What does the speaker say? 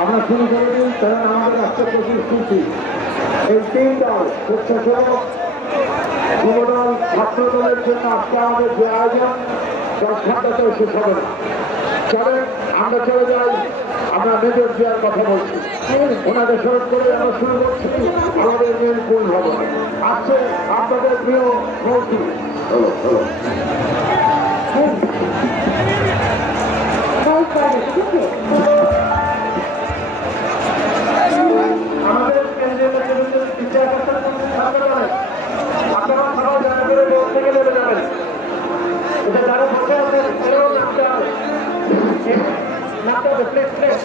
আমরা শুরু করে দিই, কারণ আমাদের একটা প্রতিশ্রুতি এই 3 দল স্বেচ্ছাসেবক যুবদল ছাত্র দলের জন্য আজকে আমাদের যে আয়োজন 10 ঘন্টাতেও শেষ হবে না। চলেন আমরা চলে যাই, আমরা মেজর জিয়ার কথা বলছি, ওনাকে স্মরণ করে আমরা শুরু করছি আমাদের মেন ফুল ভবন। আছে আপনাদের প্রিয় মৌসুম। আমাদের কেন্দ্রীয় নেতৃত্বের শিক্ষা আপনারা সবাই জানা করে বলতে গেলে যাবেন, এটা যারা বসে আছেন এরাও নামতে হবে, নামতে হবে প্লেস প্লেস